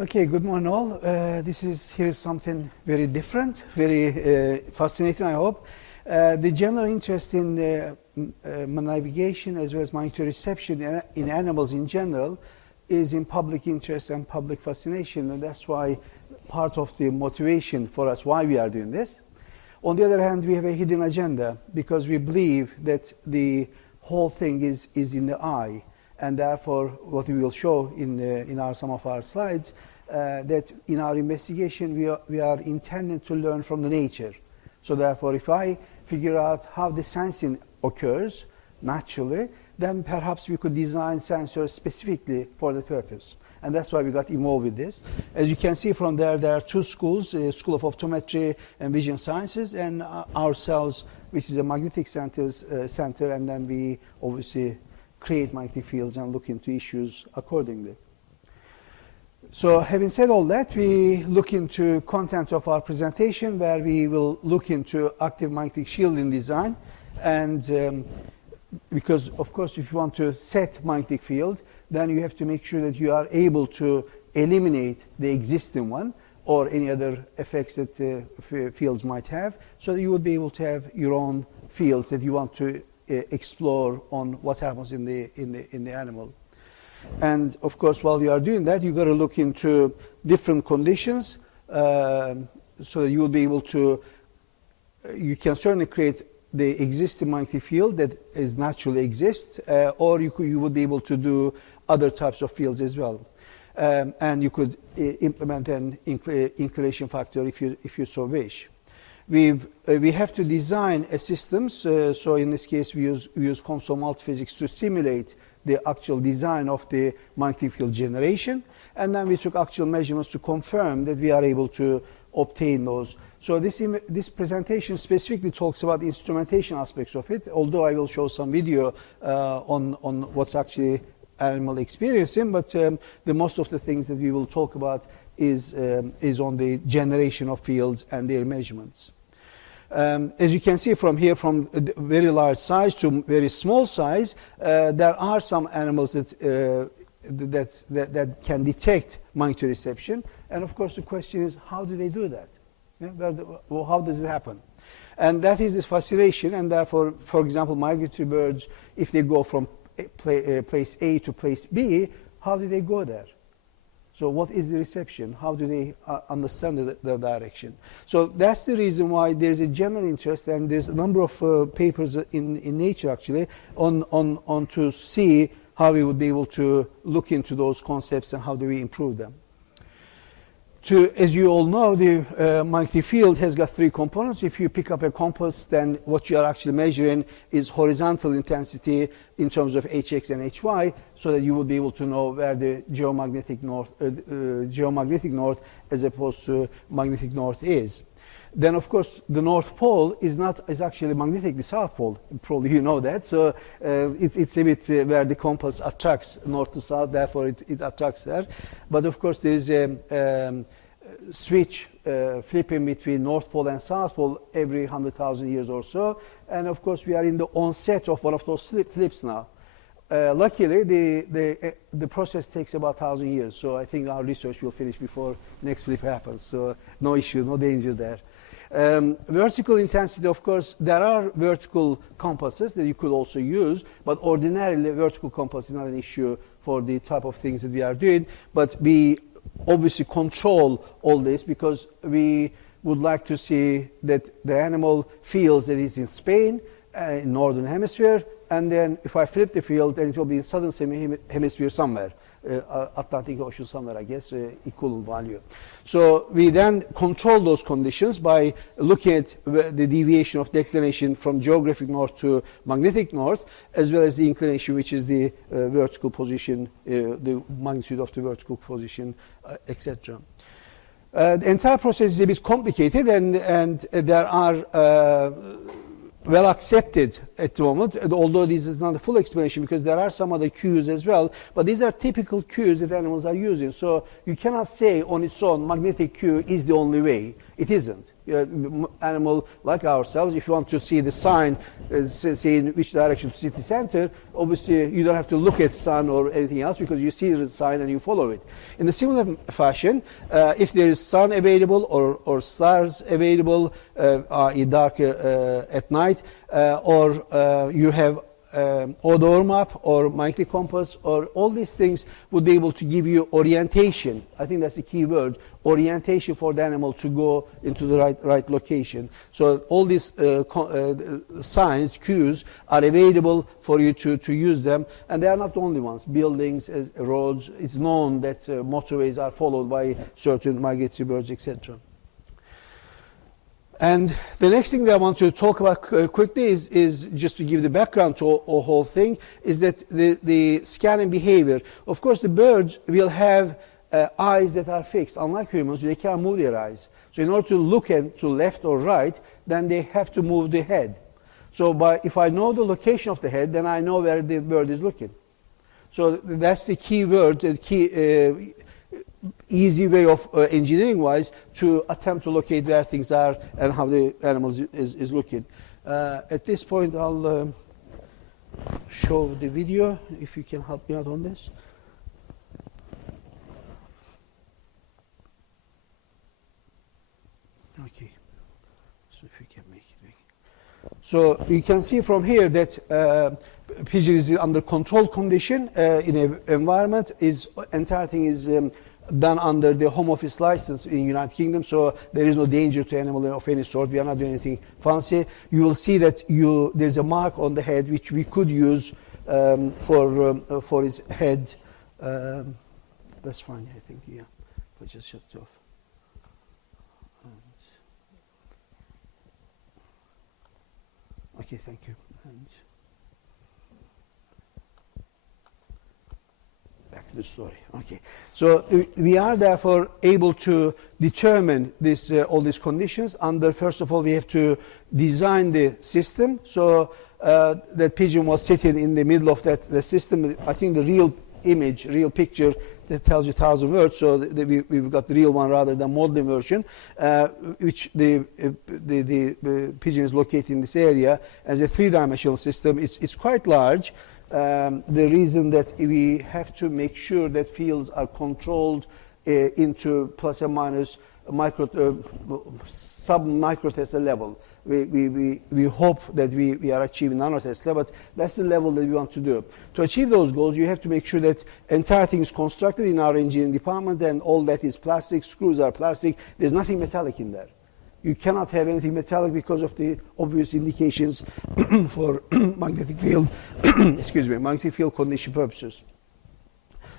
Okay, good morning all. Here's something very different, very fascinating, I hope. The general interest in navigation as well as magnetoreception in animals in general is in public interest and public fascination, and that's why part of the motivation for us why we are doing this. On the other hand, we have a hidden agenda because we believe that the whole thing is in the eye, and therefore what we will show in some of our slides, that in our investigation we are intended to learn from the nature. So therefore, if I figure out how the sensing occurs naturally, then perhaps we could design sensors specifically for the purpose. And that's why we got involved with this. As you can see from there are two schools, School of Optometry and Vision Sciences, and ourselves, which is a magnetic center, and then we obviously create magnetic fields and look into issues accordingly. So having said all that, we look into content of our presentation where we will look into active magnetic shielding design. And because, of course, if you want to set magnetic field, then you have to make sure that you are able to eliminate the existing one or any other effects that fields might have, so that you will be able to have your own fields that you want to explore on what happens in the animal. And of course, while you are doing that, you've got to look into different conditions so that you will be able to, you can certainly create the existing magnetic field that is naturally exists, or you would be able to do other types of fields as well. And you could implement an inclination factor if you so wish. We have to design a system, so in this case we use COMSOL multiphysics to simulate the actual design of the magnetic field generation, and then we took actual measurements to confirm that we are able to obtain those. So this presentation specifically talks about the instrumentation aspects of it, although I will show some video on what's actually animal experiencing, but the most of the things that we will talk about is on the generation of fields and their measurements. As you can see from here, from very large size to very small size, there are some animals that can detect magnetoreception, and of course the question is, how do they do that? Yeah, well, how does it happen? And that is this fascination, and therefore, for example, migratory birds, if they go from place A to place B, how do they go there? So what is the reception? How do they understand the direction? So that's the reason why there's a general interest, and there's a number of papers in Nature actually on to see how we would be able to look into those concepts and how do we improve them. As you all know, the magnetic field has got three components. If you pick up a compass, then what you are actually measuring is horizontal intensity in terms of Hx and Hy, so that you will be able to know where the geomagnetic north as opposed to magnetic north is. Then, of course, the North Pole is actually magnetic, the South Pole. Probably you know that. So it's a bit where the compass attracts north to south, therefore it attracts there. But of course, there is a switch flipping between North Pole and South Pole every 100,000 years or so. And of course, we are in the onset of one of those flips now. Luckily, the process takes about 1,000 years. So I think our research will finish before next flip happens. So no issue, no danger there. Vertical intensity, of course, there are vertical compasses that you could also use, but ordinarily vertical compass is not an issue for the type of things that we are doing. But we obviously control all this because we would like to see that the animal feels that it's in Spain, in northern hemisphere, and then if I flip the field, then it will be in southern hemisphere somewhere. Atlantic Ocean somewhere, I guess, equivalent value. So we then control those conditions by looking at the deviation of declination from geographic north to magnetic north, as well as the inclination, which is the vertical position, the magnitude of the vertical position, etc. The entire process is a bit complicated, and there are well accepted at the moment, although this is not a full explanation because there are some other cues as well, but these are typical cues that animals are using. So you cannot say on its own magnetic cue is the only way. It isn't. Animal like ourselves, if you want to see the sign, say in which direction to city center, obviously you don't have to look at sun or anything else because you see the sign and you follow it. In the similar fashion, if there is sun available or stars available, i.e. dark at night, or you have odor map or magnetic compass, or all these things would be able to give you orientation. I think that's the key word, orientation for the animal to go into the right location. So all these signs, cues, are available for you to use them, and they are not the only ones. Buildings, roads, it's known that motorways are followed by certain migratory birds, etc. And the next thing that I want to talk about quickly is just to give the background to the whole thing, is that the scanning behavior. Of course, the birds will have eyes that are fixed. Unlike humans, they can't move their eyes. So in order to look to left or right, then they have to move the head. So if I know the location of the head, then I know where the bird is looking. So that's the key word, the key easy way of engineering-wise to attempt to locate where things are and how the animal is looking. At this point, I'll show the video, if you can help me out on this. Okay, so if you can make it. So you can see from here that pigeon is under controlled condition in an environment. Entire thing is done under the home office license in United Kingdom, so there is no danger to animal of any sort. We are not doing anything fancy. You will see that there's a mark on the head which we could use for his head. That's fine, I think. Yeah, but just shut it off. Okay, thank you. And back to the story. Okay, so we are therefore able to determine this all these conditions. First of all, we have to design the system. So that pigeon was sitting in the middle of the system. I think the real image, real picture that tells you 1,000 words. So we've got the real one rather than modeling version, which the pigeon is located in this area as a three-dimensional system. It's quite large. The reason that we have to make sure that fields are controlled into plus and minus sub-microtesla level. We hope that we are achieving nanotesla, but that's the level that we want to do. To achieve those goals, you have to make sure that entire thing is constructed in our engineering department, and all that is plastic, screws are plastic, there's nothing metallic in there. You cannot have anything metallic because of the obvious indications for magnetic field, excuse me, magnetic field condition purposes.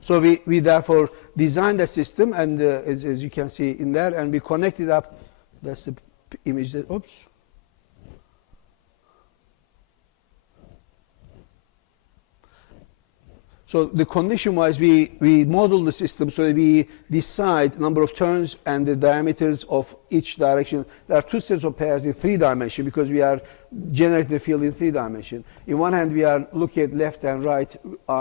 So we therefore designed a system, and as you can see in there, and we connected up. That's the image that, oops. So the condition-wise, we model the system so that we decide number of turns and the diameters of each direction. There are two sets of pairs in 3 dimension because we are generating the field in 3 dimension. In one hand, we are looking at left and right,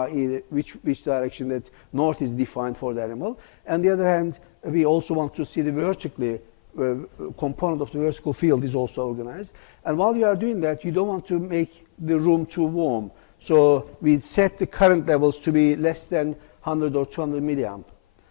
in which direction that north is defined for the animal. And the other hand, we also want to see the vertically component of the vertical field is also organized. And while you are doing that, you don't want to make the room too warm. So we set the current levels to be less than 100 or 200 milliamp.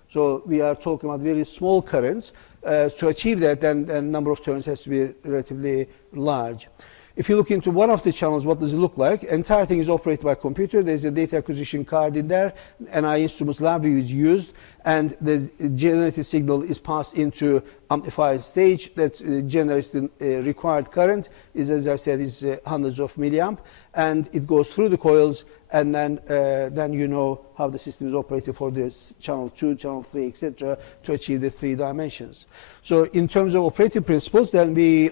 So we are talking about very small currents. To achieve that, then the number of turns has to be relatively large. If you look into one of the channels, what does it look like? Entire thing is operated by computer. There's a data acquisition card in there. NI LabView is used, and the generated signal is passed into amplifier stage that generates the required current. As I said, is hundreds of milliamp, and it goes through the coils, and then you know how the system is operated for this channel 2, channel 3, etc., to achieve the 3 dimensions. So in terms of operating principles, then we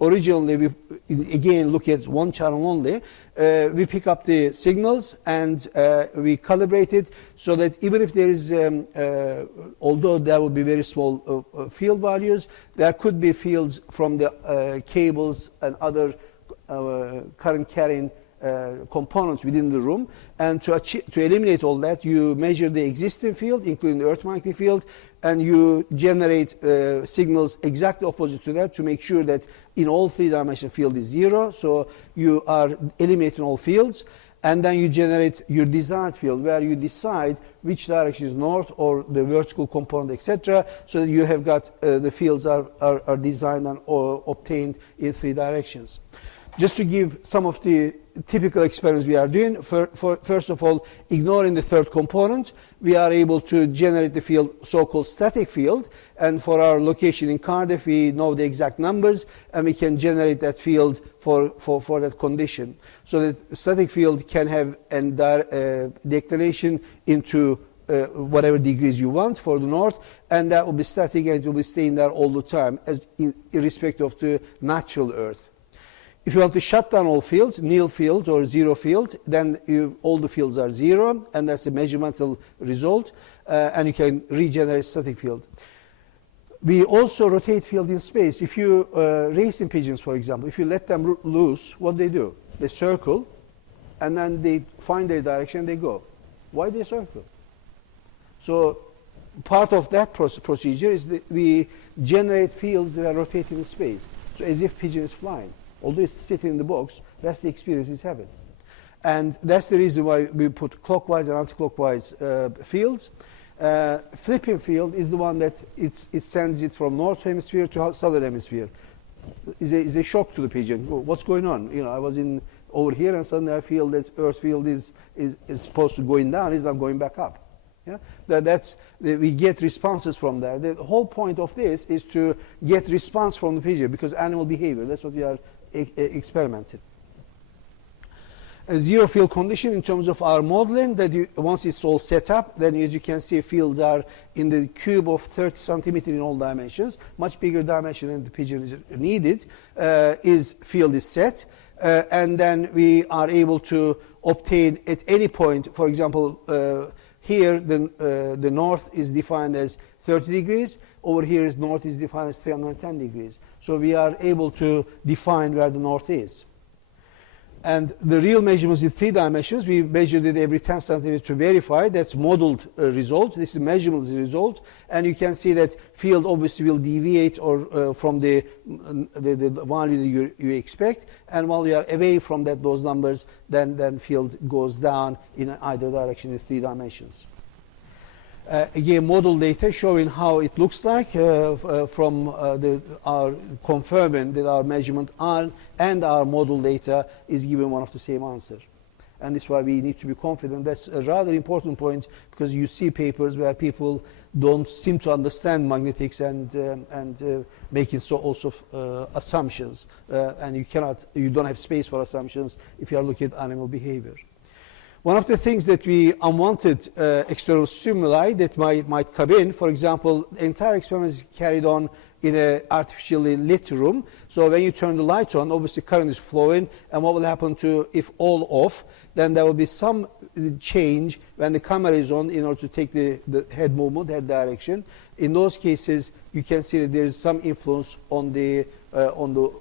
originally, again, look at one channel only. We pick up the signals and we calibrate it so that even if there is, although there will be very small field values, there could be fields from the cables and other current carrying components within the room, and to eliminate all that, you measure the existing field, including the Earth magnetic field, and you generate signals exactly opposite to that to make sure that in all three-dimensional field is 0. So you are eliminating all fields, and then you generate your desired field, where you decide which direction is north or the vertical component, etc., so that you have got the fields are designed and obtained in 3 directions. Just to give some of the typical experiments we are doing, first of all, ignoring the third component, we are able to generate the field, so-called static field, and for our location in Cardiff, we know the exact numbers, and we can generate that field for that condition. So that static field can have a declination into whatever degrees you want for the north, and that will be static, and it will be staying there all the time, irrespective of the natural Earth. If you want to shut down all fields, nil field or 0 field, then all the fields are 0, and that's a measurmental result, and you can regenerate static field. We also rotate field in space. If you racing pigeons, for example, if you let them loose, what do? They circle, and then they find their direction and they go. Why they circle? So part of that procedure is that we generate fields that are rotating in space, so as if pigeon is flying. Although it's sitting in the box, that's the experience it's having. And that's the reason why we put clockwise and anti-clockwise fields. Flipping field is the one that it sends it from north hemisphere to southern hemisphere. Is a shock to the pigeon. What's going on? You know, I was over here, and suddenly I feel that Earth field is supposed to going down, is not going back up. Yeah? We get responses from there. The whole point of this is to get response from the pigeon, because animal behavior, that's what we are experimenting. A 0 field condition in terms of our modeling, that once it's all set up, then as you can see, fields are in the cube of 30 centimeters in all dimensions, much bigger dimension than the pigeon is needed, field is set, and then we are able to obtain at any point, for example, here the north is defined as 30 degrees, over here is north is defined as 310 degrees. So we are able to define where the north is. And the real measurements in 3 dimensions, we measured it every 10 centimeters to verify. That's modeled result. This is measurement result. And you can see that field obviously will deviate or from the value you expect. And while we are away from those numbers, then field goes down in either direction in 3 dimensions. Again, model data showing how it looks like from our confirming that our measurement and our model data is giving one of the same answer. And this is why we need to be confident. That's a rather important point, because you see papers where people don't seem to understand magnetics and making also assumptions. And you don't have space for assumptions if you are looking at animal behavior. One of the things that we unwanted external stimuli that might come in, for example, the entire experiment is carried on in an artificially lit room. So when you turn the light on, obviously current is flowing, and what will happen if all off, then there will be some change when the camera is on in order to take the head movement, head direction. In those cases, you can see that there is some influence on the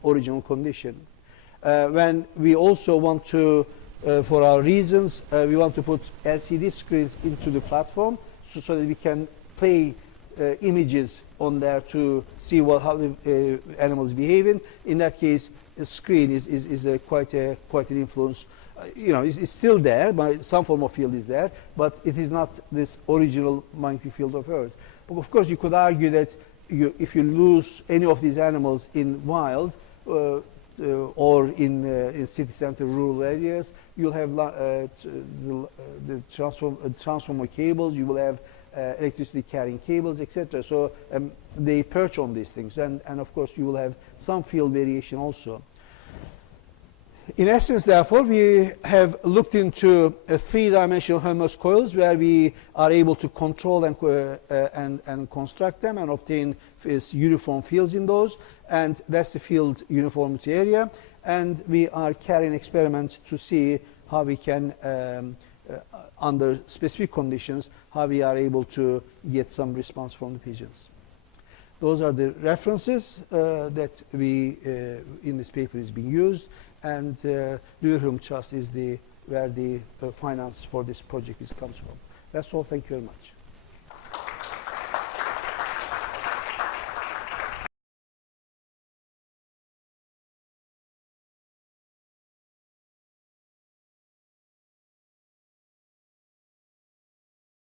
original condition. When we also want to for our reasons, we want to put LCD screens into the platform so that we can play images on there to see how the animal is behaving. In that case, the screen is quite an influence. It's still there, but some form of field is there, but it is not this original magnetic field of Earth. But of course, you could argue that if you lose any of these animals in wild, or in city center rural areas, you'll have the transformer cables, you will have electricity carrying cables, etc. So they perch on these things, and of course you will have some field variation also. In essence, therefore, we have looked into 3-dimensional Helmholtz coils where we are able to control and construct them and obtain uniform fields in those, and that's the field uniformity area. And we are carrying experiments to see how we can, under specific conditions, how we are able to get some response from the pigeons. Those are the references that in this paper is being used. and Uniform Trust is where the finance for this project comes from. That's all. Thank you very much.